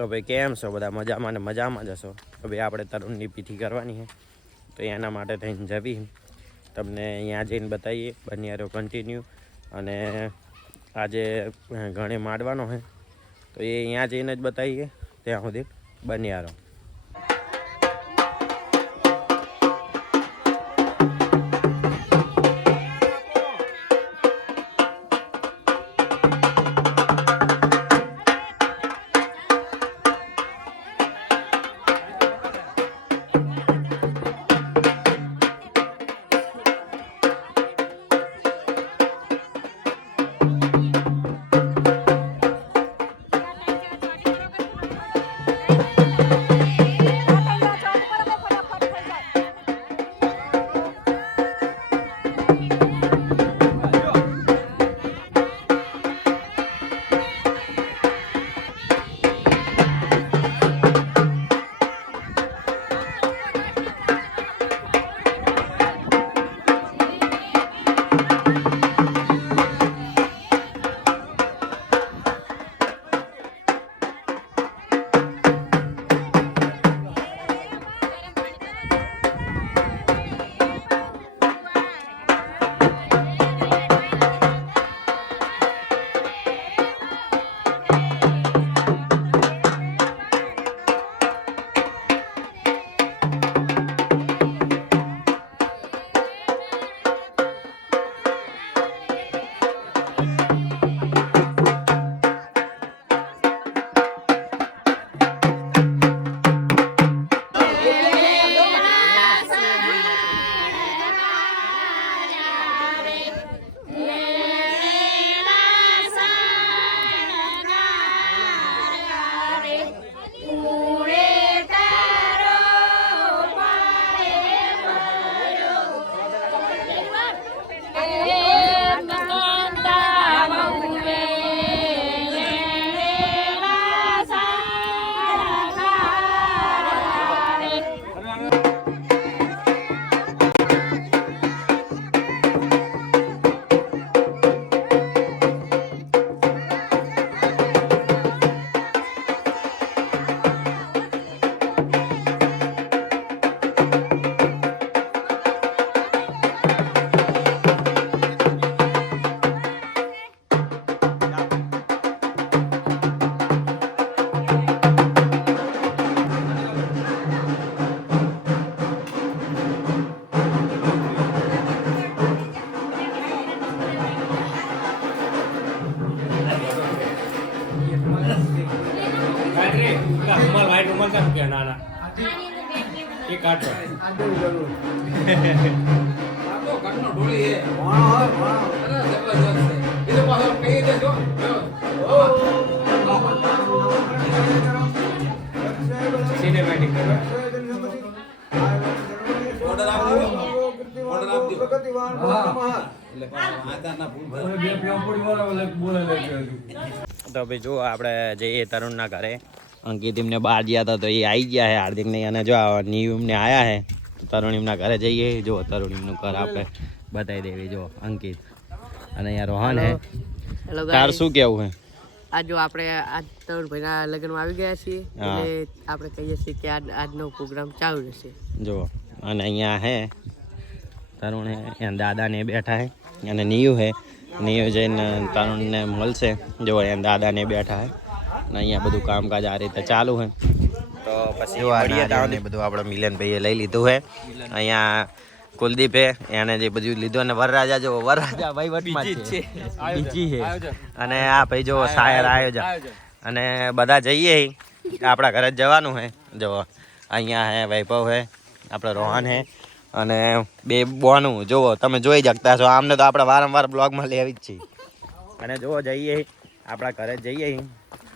તો ભાઈ કેમ છો બધા? મજામાં ને મજામાં જ હશો. તો ભાઈ આપણે તરુણની પીઠી કરવાની છે, તો એના માટે થઈને જવી તમને અહીંયા જઈને બતાવીએ. બન્યા રહો કન્ટિન્યુ. અને આજે ઘણે માંડવાનો છે, તો એ અહીંયા જઈને જ બતાવીએ. ત્યાં સુધી બન્યા રહો. તો ભાઈ જો આપણે જઈએ તરુણના ઘરે. અંકિત એમને બહાર ગયા હતા તો એ આવી ગયા છે. હાર્દિક ને અને જો નિયમને આવ્યા છે. તરુણ એમના ઘરે જઈએ. જો તરુણ એમનું ઘર આપણે બતાવી દેવી. જો અંકિત અને અહીંયા રોહન હે. તાર શું કેવું હે? આજ જો આપણે આજ તરુણભાઈના લગ્નમાં આવી ગયા છીએ એટલે આપણે કહીએ છીએ કે આજનો પ્રોગ્રામ ચાલુ રહેશે. જો અને અહીંયા હે તરુણ હે, એના દાદાને બેઠા હે અને નિયુ હે. નિયુ જઈને તરુણને મળશે. જો એના દાદાને બેઠા હે અને અહીંયા બધું કામકાજ આ રીતે ચાલુ હે. તો પછી બધું આપણે મિલનભાઈએ લઈ લીધું હે. અહીંયા કુલદીપ હે, એને જે બધું લીધું. અને વરરાજા જો વરરાજા ભાઈ વટમાં છે, બીજી હે. અને આ ભાઈ જો શાયર આયોજક. અને બધા જઈએ આપણા ઘરે જ જવાનું હે. જો અહીંયા હે વૈભવ હે, આપણે રોહન હે અને બે બોનું. જુઓ તમે જોઈ શકતા છો. આમને તો આપણે વારંવાર બ્લોગમાં લેવી જ છીએ. અને જો જઈએ આપણા ઘરે જ જઈએ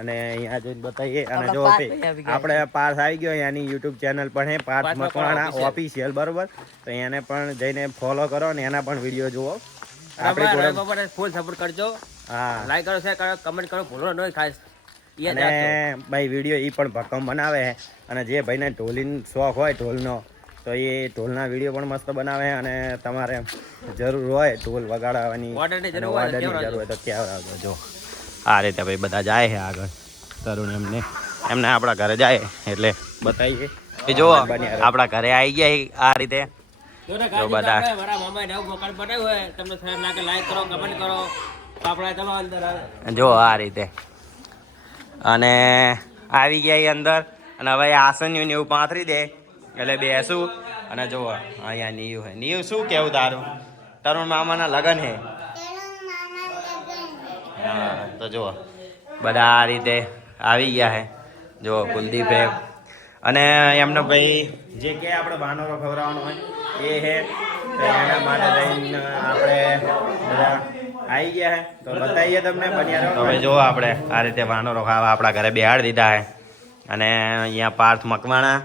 અને અહીંયા જઈને બતાવીએ. અને જો આપણે પાર્થ આવી ગયો. એની યુટ્યુબ ચેનલ પણ હે, પાર્થ મકવાણા ઓફિશિયલ, બરોબર? તો એને પણ જઈને ફોલો કરો અને એના પણ વિડીયો જુઓ. આપણે ફૂલ સપોર્ટ કરજો. હા, લાઈક કરો, શેર કરો, કમેન્ટ કરો, ભૂલો નહીં ખાસ. અને ભાઈ વિડીયો એ પણ ભક્કમ બનાવે છે. અને જે ભાઈને ઢોલીનો શોખ હોય, ઢોલનો, તો એ ઢોલના વિડીયો પણ મસ્ત બનાવે. અને તમારે જરૂર હોય ઢોલ વગાડવાની, ઓર્ડરની જરૂર હોય તો ક્યાં આવજો. જો આ રીતે ભાઈ બધા જાય છે આગળ. તરુણ એમને એમને આપણા ઘરે જાય એટલે બતાવીએ. જો આપણા ઘરે આવી ગયા આ રીતે તો બધા જો આ રીતે અને આવી ગયા અંદર અને હવે આસન ને એવું પાથરી દે એટલે બેસું અને જો અહીંયા નીયુ હે. નીયુ શું કેવું તારું? તરુણ મામાના લગન હે. હા તો જો બધા આ રીતે આવી ગયા હે. જો કુલદીપ હે અને એમનો ભાઈ જે કે આપણે ભાનોરો ખવડાવવાનો હોય એ હે તો એના માટે જઈને આપણે બધા આવી ગયા હે તો બતાવીએ તમને બન્યા રહો. હવે જો આપણે આ રીતે ભાનોરો ખાવા આપણા ઘરે બેહાડ દીધા હે અને અહીંયા પાર્થ મકવાણા,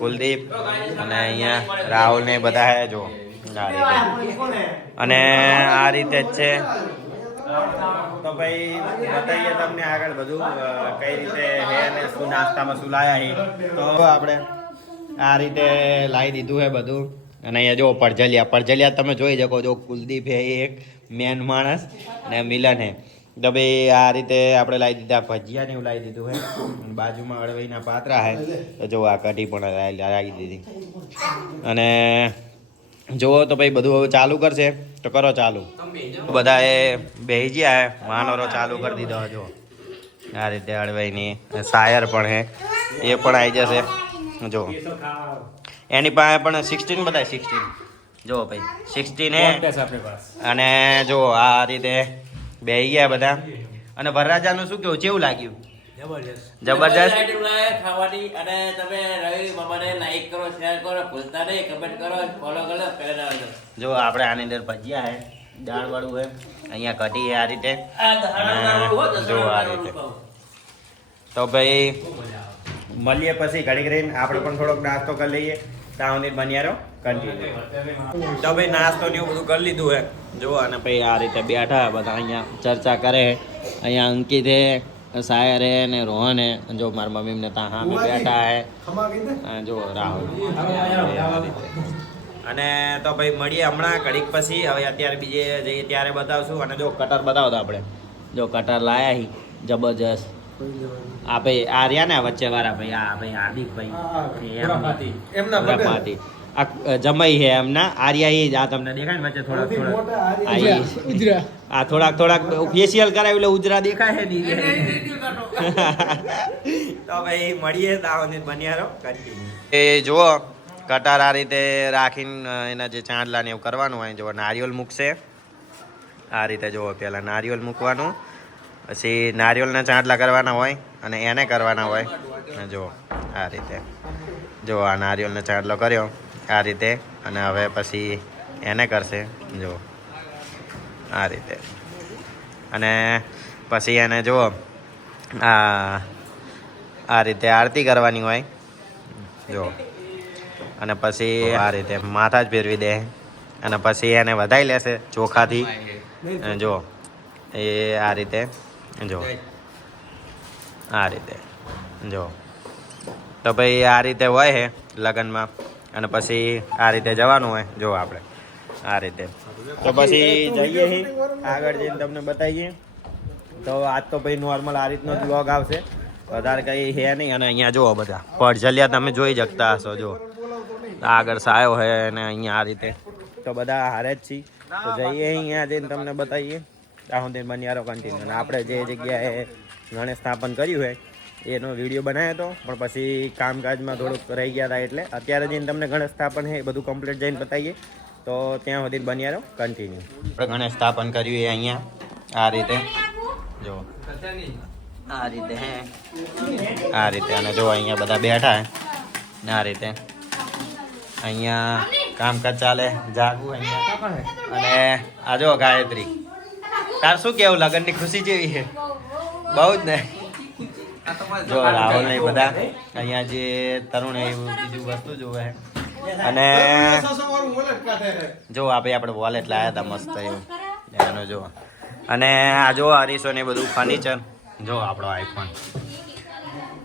કુલદીપ અને અહીંયા રાહુલ ને બધા હે જો આ રીતે અને આ રીતે જ છે. તો ભાઈ બતાવીએ તમને આગળ બધું કઈ રીતે હે અને શું નાસ્તામાં શું લાયા છે. તો આપણે આ રીતે લાવી દીધું હે બધું અને અહીંયા જો પડજલિયા તમે જોઈ શકો જો કુલદીપ હે એક મેન માણસ અને મિલન હે. તો ભાઈ આ રીતે આપણે લાવી દીધા ભજીયા ને એવું લાવી દીધું હે. બાજુમાં અળવાઈના પાત્રા હે તો જો આ કઢી પણ લાવી દીધી અને જુઓ તો ભાઈ બધું હવે ચાલુ કરશે તો કરો ચાલુ. બધા એ બેસી ગયા હે વાનોરો ચાલુ કરી દીધો. જો આ રીતે અળવાઈની શાયર પણ હે એ પણ આવી જશે. જો એની પાસે પણ 16 બતાય 16 જો ભાઈ 16 હે અને જો આ રીતે બેસી ગયા બધા. અને વરરાજાનું શું કેવું કેવું લાગ્યું? જબરજસ્ત ખાવાની અને તમે રવિ મામાને લાઈક કરો, શેર કરો, ભૂલતા નહીં, કમેન્ટ કરો, ફોલો કરો. જો આપણે આની અંદર ભજીયા હે, દાળ વાળું હે, અહીંયા કઢી હે આ રીતે જો આ રીતે. તો ભાઈ મળીએ પછી ઘડીક રહીને આપણે પણ થોડોક નાસ્તો કરી લઈએ. ત્યાં સુધી બન્યા રહો કન્ટિન્યુ. તો ભાઈ નાસ્તો ને એવું બધું કરી લીધું હે જો અને ભાઈ આ રીતે બેઠા બધા અહીંયા ચર્ચા કરે. અહીંયા અંકિત હે, સાયર હે ને રોહન હે. જો મારા મમ્મી ને ત્યાં સામે બેઠા હે જો રાહુલ અને તો ભાઈ મળીએ હમણાં ઘડીક પછી. હવે અત્યારે બીજે જઈએ ત્યારે બતાવશું. અને જો કટર બતાવતા આપણે જો કટર લાયા હી જબરજસ્ત. આ ભાઈ આ રહ્યા ને વચ્ચે વાળા ભાઈ આ ભાઈ હાર્દિક ભાઈ આ જમાઈ હે એમના આર્યા એ જ આ તમને દેખાય ને વચ્ચે થોડાક આ થોડાક ફેશિયલ કરાવ્યું એટલે ઉજરા દેખાય છે નહીં. તો ભાઈ મળીએ દાવની બન્યા રહો કન્ટિન્યુ. એ જુઓ કટાર આ રીતે રાખીને એના જે ચાંદલા ને એવું કરવાનું હોય જો નારિયેલ મૂકશે આ રીતે. જુઓ પહેલાં નારિયેલ મૂકવાનું પછી નારિયેળના ચાંદલા કરવાના હોય અને એને કરવાના હોય. જો આ રીતે જો આ નારિયેળનો ચાંદલો કર્યો આ રીતે અને હવે પછી એને કરશે જો આ રીતે અને પછી એને જુઓ આ રીતે આરતી કરવાની હોય જો અને પછી આ રીતે માથા જ ફેરવી દે અને પછી એને વધાઈ લેશે ચોખાથી. જો એ આ રીતે જો આ રીતે જો તો ભાઈ આ રીતે હોય છે લગ્નમાં અને પછી આ રીતે જવાનું હોય જો આપણે આ રીતે. તો પછી જઈએ આગળ જઈને તમને બતાવીએ. તો આજ તો ભાઈ નોર્મલ આ રીતનો જ વ્લોગ આવશે, વધારે કંઈ છે નહીં. અને અહીંયા જુઓ બધા પડઝલિયા તમે જોઈ શકતા હશો. જો આગળ સાયો છે અને અહીંયા આ રીતે તો બધા હારે જ છીએ. તો જઈએ અહીંયા જઈને તમને બતાવીએ. ત્યાં સુધી બન્યારો કન્ટિન્યુ. અને આપણે જે જગ્યાએ ગણેશ સ્થાપન કર્યું હોય એનો વિડીયો બનાવ્યો હતો પણ પછી કામકાજમાં થોડુંક રહી ગયા હતા એટલે અત્યારે જઈને તમને ગણેશ સ્થાપન છે એ બધું કમ્પ્લીટ જઈને બતાવીએ. તો ત્યાં સુધી બન્યા રહો કન્ટિન્યુ. આપણે ગણેશ સ્થાપન કર્યું એ અહીંયા આ રીતે જો આ રીતે હે આ રીતે અને જો અહીંયા બધા બેઠા હે આ રીતે અહીંયા કામકાજ ચાલે જાગવું અહીંયા. અને આ જો ગાયત્રી તાર શું કેવું લગ્નની ખુશી જેવી છે? બહુ જ ને. જો રાહુલ ને બધા અહીંયા જે તરુણ એવું બીજું વસ્તુ જોવે અને જો આપણે વોલેટ લાવ્યા હતા મસ્ત એવું એનો જો. અને આ જો હરીશો ને બધું ફર્નિચર જો આપણો આઈફોન.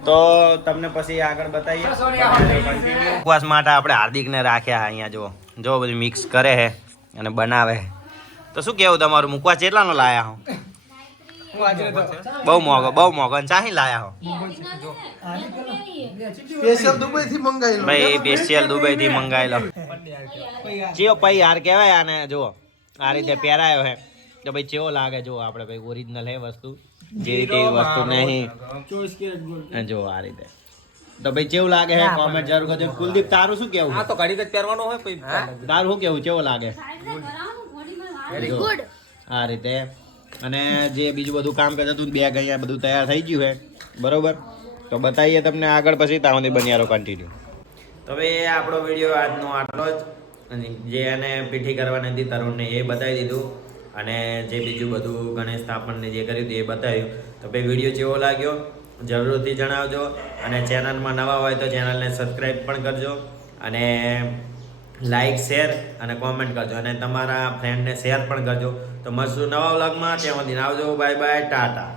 તો તમને પછી આગળ બતાવીએ. ઉપવાસ માટે આપણે હાર્દિકને રાખ્યા અહીંયા જો બધું મિક્સ કરે છે અને બનાવે. તો શું કેવું તમારું મુકવાસ કેટલાનો લાયા હું? બહુ મોંઘો અને ચાહી લાયા હો સ્પેશિયલ દુબઈ થી મંગાવેલો ભાઈ સ્પેશિયલ દુબઈ થી મંગાવેલો ચેવો પૈ યાર કહેવાય આને જુઓ આ રીતે પહેરાયો હે તો ભાઈ ચેવો લાગે જો આપણે ભાઈ ઓરિજિનલ હે વસ્તુ જે રીતે વસ્તુ નહીં જો આ રીતે તો ભાઈ કેવું લાગે હે કોમેન્ટ જરૂર કરજો કુલદીપ તારું શું કેવું આ તો ઘડી જ પહેરવાનો હોય પછી તારું શું કેવું કેવું લાગે વેરી ગુડ. આ રીતે અને જે બીજું બધું કામ કરતું હતું બેગ અહીંયા બધું તૈયાર થઈ ગયું છે બરોબર તો બતાવીએ તમને આગળ પછી ત્યાં સુધી બન્યા રહો કન્ટિન્યુ તો હવે આપણો વિડીયો આજનો આટલો જ અને જે એને પીઠી કરવાની હતી તરુણને એ બતાવી દીધું અને જે બીજું બધું ગણેશ સ્થાપનને જે કર્યું હતું એ બતાવ્યું તો ભાઈ વિડીયો કેવો લાગ્યો જરૂરથી જણાવજો અને ચેનલમાં નવા હોય તો ચેનલને સબસ્ક્રાઈબ પણ કરજો અને લાઈક શેર અને કોમેન્ટ કરજો અને તમારા ફ્રેન્ડને શેર પણ કરજો તો મળશું નવા વ્લોગમાં ત્યાં સુધી આવજો બાય બાય ટાટા.